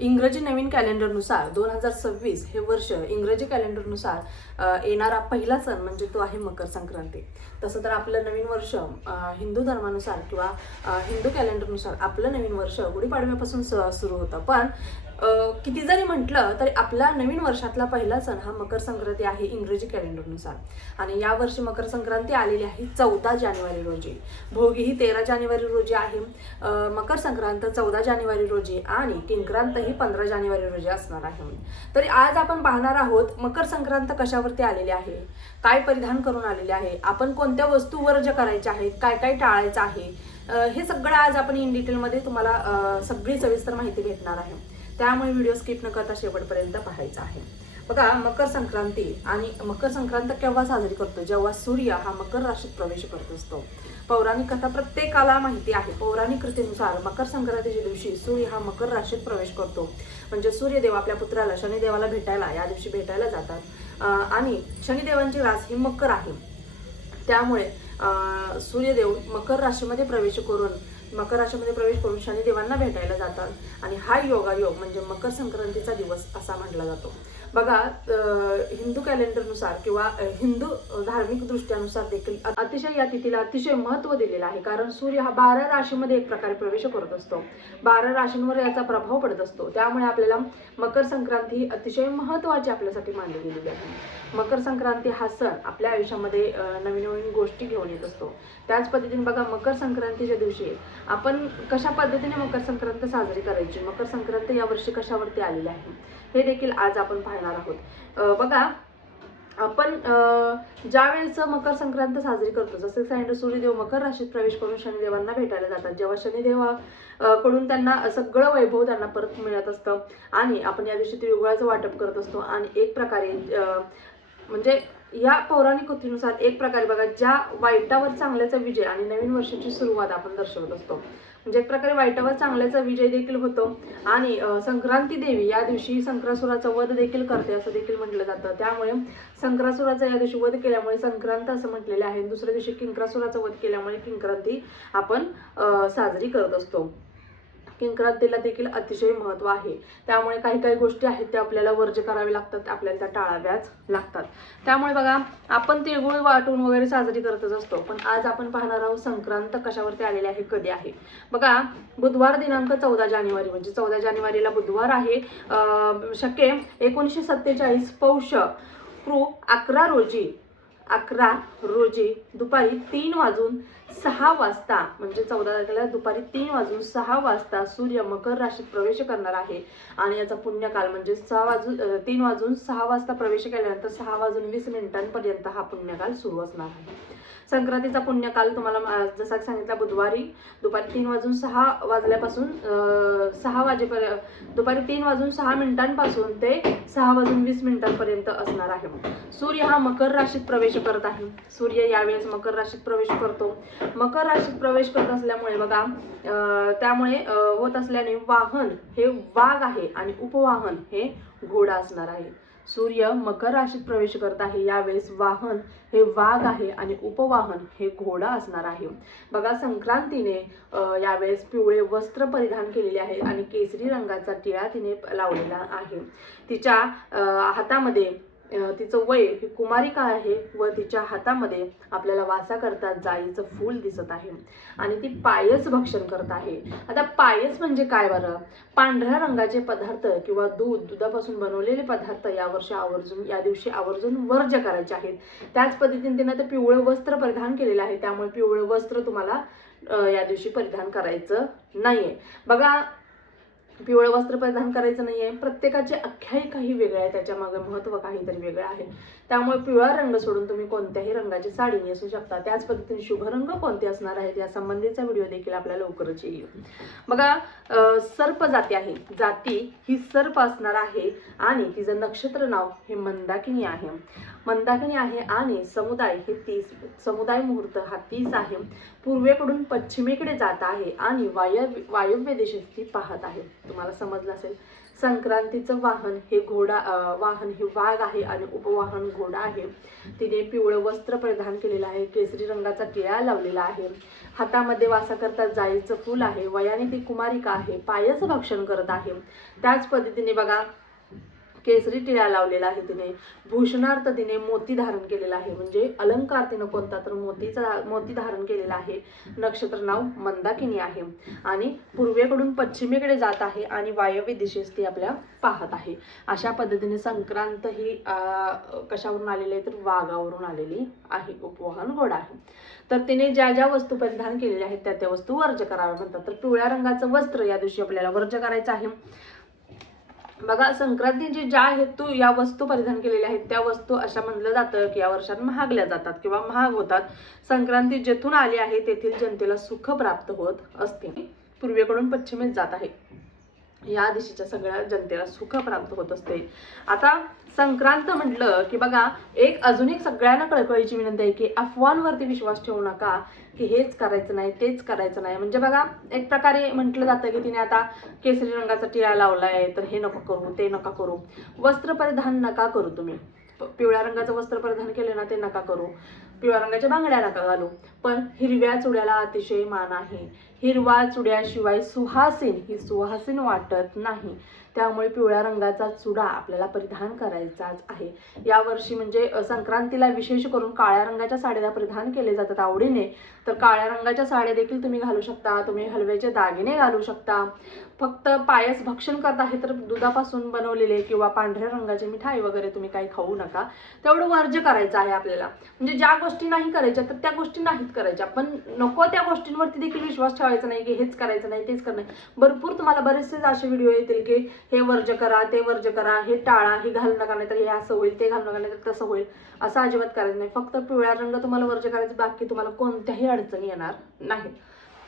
इंग्रजी नवीन कॅलेंडरनुसार 2026 हे वर्ष इंग्रजी कॅलेंडरनुसार येणारा पहिला सण म्हणजे तो आहे मकर संक्रांती. तसं तर आपलं नवीन वर्ष हिंदू धर्मानुसार किंवा हिंदू कॅलेंडरनुसार आपलं नवीन वर्ष गुढीपाडव्यापासून सुरू होतं. पण किती जरी म्हटलं तरी आपला नवीन वर्षातला पहिला सण हा मकर संक्रांती आहे इंग्रजी कॅलेंडरनुसार. आणि यावर्षी मकर संक्रांती आलेली आहे 14 जानेवारी रोजी. भोगी ही 13 जानेवारी रोजी आहे. मकर संक्रांत 14 जानेवारी रोजी आणि किंक्रांत ही 15 जानेवारी रोजी असणार आहे. तरी आज आपण पाहणार आहोत मकर संक्रांत कशावरती आलेली आहे, काय परिधान करून आलेले आहे, आपण कोणत्या वस्तू वर्ज्य करायच्या आहेत, काय काय टाळायचं आहे, हे सगळं आज आपण इन डिटेलमध्ये तुम्हाला सगळी सविस्तर माहिती भेटणार आहे. त्यामुळे व्हिडिओ स्किप न करता शेवटपर्यंत पाहायचा आहे. बघा, मकर संक्रांती आणि मकर संक्रांत केव्हा साजरी करतो? जेव्हा सूर्य हा मकर राशीत प्रवेश करत असतो. पौराणिक कथा प्रत्येकाला माहिती आहे. पौराणिक कथेनुसार मकर संक्रांतीच्या दिवशी सूर्य हा मकर राशीत प्रवेश करतो. म्हणजे सूर्यदेव आपल्या पुत्राला शनिदेवाला भेटायला या दिवशी भेटायला जातात. आणि शनिदेवांची रास ही मकर आहे. त्यामुळे सूर्यदेव मकर राशीमध्ये प्रवेश करून शनिदेवांना भेटायला जातात आणि हा योगायोग म्हणजे मकर संक्रांतीचा दिवस असा म्हटला जातो. बघा, हिंदू कॅलेंडरनुसार किंवा हिंदू धार्मिक दृष्ट्यानुसार देखील अतिशय या तिथीला अतिशय महत्त्व दिलेलं आहे. कारण सूर्य हा 12 राशीमध्ये एक प्रकारे प्रवेश करत असतो. 12 राशींवर याचा प्रभाव पडत असतो. त्यामुळे आपल्याला मकर संक्रांती ही अतिशय महत्त्वाची आपल्यासाठी मानली गेलेली आहे. मकर संक्रांती हा सण आपल्या आयुष्यामध्ये नवीन नवीन गोष्टी घेऊन येत असतो. त्याच पद्धतीने बघा, मकर संक्रांतीच्या दिवशी आपण कशा पद्धतीने मकर संक्रांत साजरी करायची, मकर संक्रांत यावर्षी कशावरती आलेली आहे, हे देखील आज आपण पाहणार आहोत. बघा, आपण ज्या वेळेस मकर संक्रांत साजरी करतो, जसं सांगितलं, सूर्यदेव मकर राशीत प्रवेश करून शनिदेवांना भेटायला जातात. जेव्हा शनिदेवा कडून त्यांना सगळं वैभव त्यांना परत मिळत असतं आणि आपण या दिवशी तिळगुळाचं वाटप करत असतो. आणि एक प्रकारे म्हणजे या पौराणिक कथेनुसार एक प्रकारे बघा, ज्या वाईटावर चांगल्याचा विजय आणि नवीन वर्षाची सुरुवात आपण दर्शवत असतो. म्हणजे एक प्रकारे वाईटावर चांगल्याचा विजय देखील होतो. आणि संक्रांती देवी या दिवशी संक्रासुराचा वध देखील करते असं देखील म्हटलं जातं. त्यामुळे संक्रासुराचा या दिवशी वध केल्यामुळे संक्रांत असं म्हटलेलं आहे. दुसऱ्या दिवशी किंक्रासुराचा वध केल्यामुळे किंक्रांती आपण साजरी करत असतो. किंक्रांतीला देखील अतिशय महत्त्व आहे. त्यामुळे काही काही गोष्टी आहेत त्या आपल्याला वर्ज्य करावे लागतात, आपल्याला त्या टाळाव्याच लागतात. त्यामुळे बघा, आपण तिळगुळ वाटून वगैरे साजरी करतच असतो. पण आज आपण पाहणार आहोत संक्रांत कशावरती आलेली आहे, कधी आहे. बघा, बुधवार दिनांक 14 जानेवारी म्हणजे 14 जानेवारीला बुधवार आहे. शके 1947 पौष कृ 11 रोजी दुपारी 3:06 म्हणजे 14 तारखेला दुपारी 3:06 सूर्य मकर राशीत प्रवेश करणार आहे. आणि याचा पुण्यकाल म्हणजे 3:06 प्रवेश केल्यानंतर 6:20 हा पुण्यकाल सुरू असणार आहे. संक्रांतीचा पुण्यकाल तुम्हाला जसा सांगितला, बुधवारी दुपारी 3:06 वाजल्यापासून दुपारी 3:06 ते 6:20 असणार आहे. सूर्य हा मकर राशीत प्रवेश करत आहे. सूर्य यावेळेस मकर राशीत प्रवेश करतो. मकर राशीत प्रवेश करत असल्यामुळे बघा, त्यामुळे होत असल्याने वाहन हे वाघ आहे आणि उपवाहन हे घोडा असणार आहे. सूर्य मकर राशीत प्रवेश करत आहे, यावेळेस वाहन हे वाघ आहे आणि उपवाहन हे घोडा असणार आहे. बघा, संक्रांतीने यावेळेस पिवळे वस्त्र परिधान केलेले आहे आणि केसरी रंगाचा टिळा तिने लावलेला आहे. तिच्या हातामध्ये तिचं वय ही कुमारिका आहे व तिच्या हातामध्ये आपल्याला वासा करता जाईचं फूल दिसत आहे आणि ती पायस भक्षण करत आहे. आता पायस म्हणजे काय बरं? पांढऱ्या रंगाचे पदार्थ किंवा दुधापासून बनवलेले पदार्थ या दिवशी आवर्जून वर्ज्य करायचे आहेत. त्याच पद्धतीने तिनं ते पिवळे वस्त्र परिधान केलेलं आहे. त्यामुळे पिवळे वस्त्र तुम्हाला या दिवशी परिधान करायचं नाहीये. बघा, पिवळं वस्त्र परिधान करायचं नाहीये. प्रत्येकाची आख्यायिका ही वेगळी आहे, त्याच्या मागे महत्त्व काहीतरी वेगळं आहे. त्यामुळे पिवळा रंग सोडून तुम्ही कोणत्याही रंगाची साडी नेसू शकता. त्याच पद्धतीने शुभ रंग कोणते असणार आहेत या संबंधीचा व्हिडिओ देखील आपल्याला लवकरच येईल. बघा, सर्प जाती आहे. जाती ही सर्प असणार आहे आणि तिचं नक्षत्र नाव हे मंदाकिनी आहे. मंदाकिनी आहे आणि समुदाय हे 30, समुदाय मुहूर्त हा 30 आहे. पूर्वेकडून पश्चिमेकडे जात आहे आणि वायव्य दिशेस ती पाहत आहे. तुम्हाला समजलं असेल. संक्रांतीचं वाहन हे वाहन हे वाघ आहे आणि उपवाहन घोडा आहे. तिने पिवळं वस्त्र परिधान केलेलं आहे, केसरी रंगाचा टिळा लावलेला आहे, हातामध्ये वासाकरता जाईचं फूल आहे, वयाने ती कुमारिका आहे, पायस भक्षण करत आहे. त्याच पद्धतीने बघा केसरी टिळा लावलेला आहे तिने. भूषणार्थ तिने मोती धारण केलेला आहे, म्हणजे अलंकार तिने कोणता तर मोती धारण केलेला आहे. नक्षत्र नाव मंदाकिनी आहे आणि पूर्वेकडून पश्चिमेकडे जात आहे आणि वायव्य दिशेस ती आपल्या पाहत आहे. अशा पद्धतीने संक्रांत ही कशावरून आलेली आहे तर वाघावरून आलेली आहे. उपवाहन घोडा आहे. तर तिने ज्या ज्या वस्तू परिधान केलेल्या आहेत त्या वस्तू वर्ज्य कराव्या म्हणतात. तर पिवळ्या रंगाचं वस्त्र या दिवशी आपल्याला वर्ज्य करायचं आहे. बघा संक्रांतीची ज्या हेतू या वस्तू परिधान केलेल्या आहेत त्या वस्तू अशा म्हणलं जातं की या वर्षात महागल्या जातात किंवा महाग होतात. संक्रांती जेथून आली आहे तेथील जनतेला सुख प्राप्त होत असते. पूर्वेकडून पश्चिमेस जात आहे, या दिशेच्या सगळ्या जनतेला सुख प्राप्त होत असते. आता संक्रांत म्हटलं की बघा अजून एक सगळ्यांना कळकळीची विनंती आहे की अफवांवरती विश्वास ठेवू नका की हेच करायचं नाही तेच करायचं नाही. म्हणजे बघा एक प्रकारे म्हटलं जातं की तिने आता केसरी रंगाचा टिळा लावलाय तर हे नको करू ते नका करू. वस्त्र परिधान नका करू. तुम्ही पिवळ्या रंगाचं वस्त्र परिधान केले ना ते नका करू. पिवळ्या रंगाच्या बांगड्या नका घालू. पण हिरव्या चुड्याला अतिशय मान आहे. हिरवा चुड्याशिवाय सुहासीन वाटत नाही. त्यामुळे पिवळ्या रंगाचा चुडा आपल्याला परिधान करायचाच आहे. यावर्षी म्हणजे संक्रांतीला विशेष करून काळ्या रंगाच्या साड्या परिधान केले जातात आवडीने. तर काळ्या रंगाच्या साड्या देखील तुम्ही घालू शकता. तुम्ही हलव्याचे दागिने घालू शकता. फक्त पायस भक्षण करत आहे तर दुधापासून बनवलेले किंवा पांढऱ्या रंगाची मिठाई वगैरे तुम्ही काही खाऊ नका. तेवढं वर्ज्य करायचं आहे आपल्याला. म्हणजे ज्या गोष्टी नाही करायच्या तर त्या गोष्टी नाहीत करायच्या. पण नको त्या गोष्टींवरती देखील विश्वास ठेवायचा नाही की हेच करायचं नाही तेच करणं. भरपूर तुम्हाला बरेचसे असे व्हिडिओ येतील की हे वर्ज्य करा ते वर्ज्य करा, हे टाळा, हे घालू नका नाही तर हे असं होईल, ते घालू नका नाही तर तसं होईल. असं अजिबात करायचं नाही. फक्त पिवळा रंग तुम्हाला वर्ज्य करायचं, बाकी तुम्हाला कोणत्याही अडचणी येणार नाही.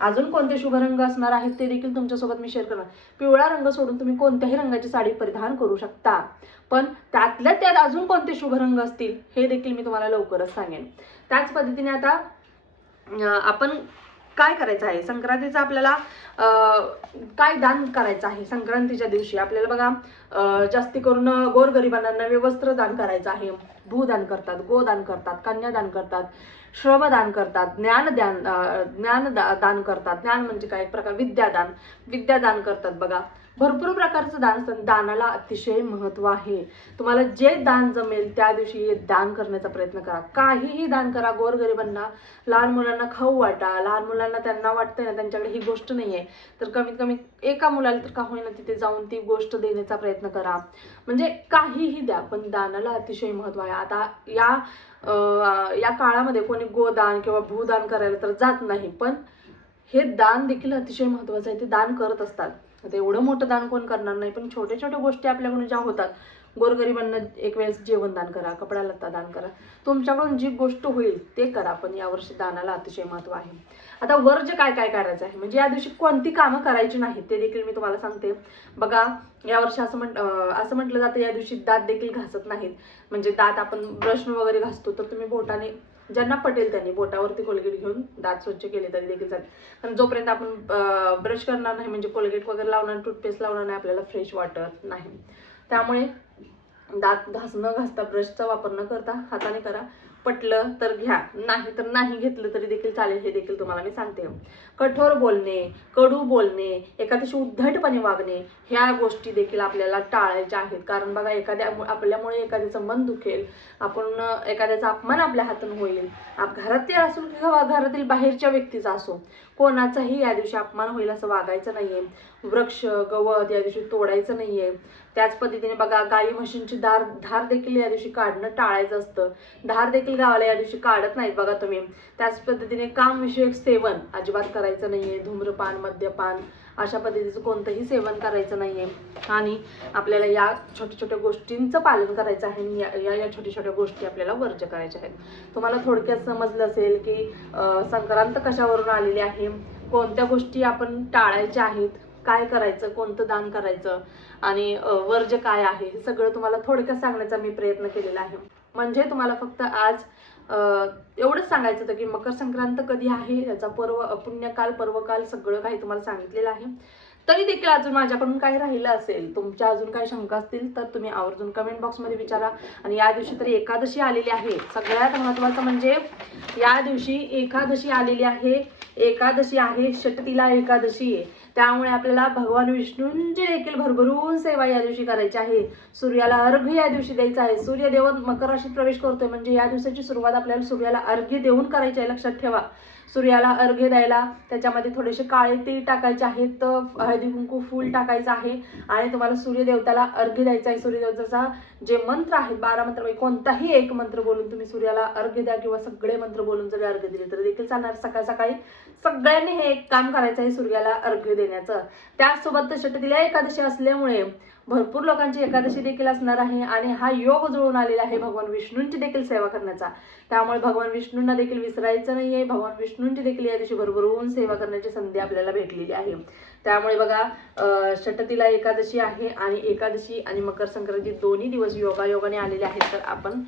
अजून कोणते शुभ रंग असणार आहेत ते देखील तुमच्यासोबत मी शेअर करणार. पिवळा रंग सोडून तुम्ही कोणत्याही रंगाची साडी परिधान करू शकता. पण त्यातल्या त्यात अजून कोणते शुभ रंग असतील हे देखील मी तुम्हाला लवकरच सांगेन. त्याच पद्धतीने आता आपण काय करायचं आहे संक्रांतीचं आपल्याला काय दान करायचं आहे. संक्रांतीच्या दिवशी आपल्याला बघा जास्ती करून गोरगरिबांना नवे वस्त्र दान करायचं आहे. भूदान करतात, गोदान करतात, कन्यादान करतात, श्रमदान करतात, दान करतात. ज्ञान म्हणजे काय एक प्रकार विद्यादान करतात. बघा भरपूर प्रकारचं दान असतं. दानाला अतिशय महत्त्व आहे. तुम्हाला जे दान जमेल त्या दिवशी दान करण्याचा प्रयत्न करा. काहीही दान करा. गोरगरिबांना, लहान मुलांना खाऊ वाटा. लहान मुलांना त्यांना वाटतंय ना त्यांच्याकडे ही गोष्ट नाही आहे तर कमीत कमी एका मुलाला तर का होईना तिथे जाऊन ती गोष्ट देण्याचा प्रयत्न करा. म्हणजे काहीही द्या पण दानाला अतिशय महत्त्व आहे. आता या काळामध्ये कोणी गोदान किंवा भूदान करायला तर जात नाही, पण हे दान देखील अतिशय महत्त्वाचं आहे. ते दान करत असतात. आता एवढं मोठं दान कोण करणार नाही, पण छोट्या छोट्या गोष्टी आपल्याकडून ज्या होतात, गोरगरिबांना एक वेळेस जेवण दान करा, कपडा लत्ता दान करा, तुमच्याकडून जी गोष्ट होईल ते करा. पण यावर्षी दानाला अतिशय महत्त्व आहे. आता वर्ज्य काय काय करायचं आहे म्हणजे या दिवशी कोणती कामं करायची नाहीत ते देखील मी तुम्हाला सांगते. बघा यावर्षी असं म्हटलं जातं या दिवशी दात देखील घासत नाहीत. म्हणजे दात आपण ब्रश वगैरे घासतो तर तुम्ही बोटाने, ज्यांना पटेल त्यांनी बोटावरती कोलगेट घेऊन दात स्वच्छ केले तरी देखील चालेल. कारण जोपर्यंत आपण ब्रश करणार नाही म्हणजे कोलगेट वगैरे लावणार, टूथपेस्ट लावणार नाही, आपल्याला फ्रेश वाटत नाही. त्यामुळे दात न घासता ब्रशचा वापर न करता हाताने करा. पटलं तर घ्या, नाही तर नाही घेतलं तरी देखील चालेल. हे देखील तुम्हाला मी सांगते. कठोर बोलणे, कडू बोलणे, एखाद्याशी उद्धटपणे वागणे ह्या गोष्टी देखील आपल्याला टाळायच्या आहेत. कारण बघा आपल्यामुळे एखाद्याचं मन दुखेल, आपण एखाद्याचा अपमान आपल्या हातून होईल. घरातील असो किंवा घरातील बाहेरच्या व्यक्तीचा असो, कोणाचाही या दिवशी अपमान होईल असं वागायचं नाहीये. वृक्ष गवत या दिवशी तोडायचं नाहीये. त्याच पद्धतीने बघा गाई म्हशींची धार देखील या दिवशी काढणं टाळायचं असतं. धार देखील गावाला या दिवशी काढत नाहीत बघा तुम्ही. त्याच पद्धतीने कामविषयक सेवन अजिबात करायचं नाहीये. धूम्रपान, मद्यपान अशा पद्धतीचं कोणतंही सेवन करायचं नाहीये. आणि आपल्याला या छोट्या छोट्या गोष्टींचं पालन करायचं आहे आणि या छोट्या छोट्या गोष्टी आपल्याला वर्ज्य करायच्या आहेत. तुम्हाला थोडक्यात समजलं असेल की संक्रांत कशावरून आलेली आहे, कोणत्या गोष्टी आपण टाळायच्या आहेत, काय करायचं, कोणतं दान करायचं आणि वर्ज्य काय आहे, हे सगळं तुम्हाला थोडक्यात सांगण्याचा मी प्रयत्न केलेला आहे. म्हणजे तुम्हाला फक्त आज एवढंच सांगायचं होतं की मकर संक्रांत कधी आहे, याचा पुण्यकाल पर्वकाल सगळं काही तुम्हाला सांगितलेलं आहे. तरी देखील अजून माझ्याकडून काही राहिलं असेल, तुमच्या अजून काही शंका असतील तर तुम्ही आवर्जून कमेंट बॉक्समध्ये विचारा. आणि या दिवशी तरी एकादशी आलेली आहे. सगळ्यात महत्त्वाचं म्हणजे या दिवशी एकादशी आलेली आहे. एकादशी आहे, षटतिला एकादशी आहे. त्यामुळे आपल्याला भगवान विष्णूंची देखील भरभरून सेवा या दिवशी करायची आहे. सूर्याला अर्घ्य या दिवशी द्यायचा आहे. सूर्यदेव मकर राशीत प्रवेश करतोय म्हणजे या दिवसाची सुरुवात आपल्याला सूर्याला अर्घ्य देऊन करायची आहे. लक्षात ठेवा, सूर्याला अर्घ्य द्यायला त्याच्यामध्ये थोडेसे काळे तीळ टाकायचे आहेत, हळदी कुंकू फूल टाकायचं आहे आणि तुम्हाला सूर्यदेवताला अर्घ्य द्यायचा आहे. सूर्यदेवताचा जे मंत्र आहेत 12 मंत्र, कोणताही एक मंत्र बोलून तुम्ही सूर्याला अर्घ्य द्या किंवा सगळे मंत्र बोलून जरी अर्घ्य दिले तर देखील चालणार. सकाळ सकाळी सगळ्यांनी हे एक काम करायचं आहे सूर्याला अर्घ्य देण्याचं. त्याचसोबत षटतिला एकादशी असल्यामुळे भरपूर लोकांची एकादशी देखील असणार आहे आणि हा योग जुळून आलेला आहे भगवान विष्णूंची देखील सेवा करण्याचा. त्यामुळे भगवान विष्णूंना देखील विसरायचं नाहीये. भगवान विष्णूंची देखील या दिवशी भरभरून सेवा करण्याची संधी आपल्याला भेटलेली आहे. त्यामुळे बघा, षटतिला एकादशी आहे आणि एकादशी आणि मकर संक्रांती दोन्ही दिवस योगायोगाने आलेले आहेत. तर आपण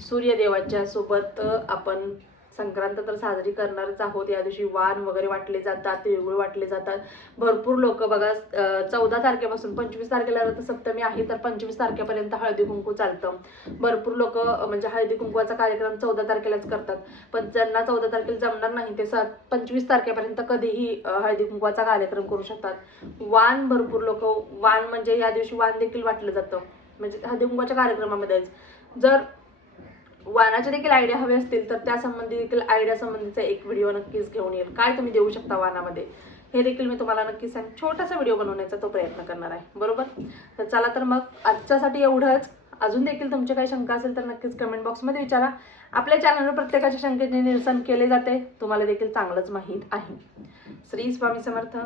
सूर्यदेवाच्या सोबत आपण संक्रांत तर साजरी करणारच आहोत. या दिवशी वाण वगैरे वाटले जातात, तिळगुळ वाटले जातात. भरपूर लोक बघा 14 तारखेपासून 25 तारखेला रथसप्तमी आहे तर 25 तारखेपर्यंत हळदी कुंकू चालतं. भरपूर लोक म्हणजे हळदी कुंकवाचा कार्यक्रम 14 तारखेलाच करतात. पण ज्यांना 14 तारखेला जमणार नाही ते 25 तारखेपर्यंत कधीही हळदी कुंकवाचा कार्यक्रम करू शकतात. वाण भरपूर लोक वाण म्हणजे या दिवशी वाण देखील वाटलं जातं म्हणजे हळदी कुंकवाच्या कार्यक्रमामध्येच. जर वाणाचे देखील आयडिया हवे असतील तर त्या संबंधी देखील आयडिया संबंधीचा एक व्हिडिओ नक्कीच घेऊन येईल. काय तुम्ही देऊ शकता वाणामध्ये हे देखील मी तुम्हाला नक्कीच छोटासा व्हिडिओ बनवण्याचा तो प्रयत्न करणार आहे. बरोबर, तर चला तर मग आजच्यासाठी एवढंच. अजून देखील तुमचे काही शंका असेल तर नक्कीच कमेंट बॉक्समध्ये विचारा. आपल्या चॅनलवर प्रत्येकाच्या शंकेचे निरसन केले जाते, तुम्हाला देखील चांगलंच माहीत आहे. श्री स्वामी समर्थ.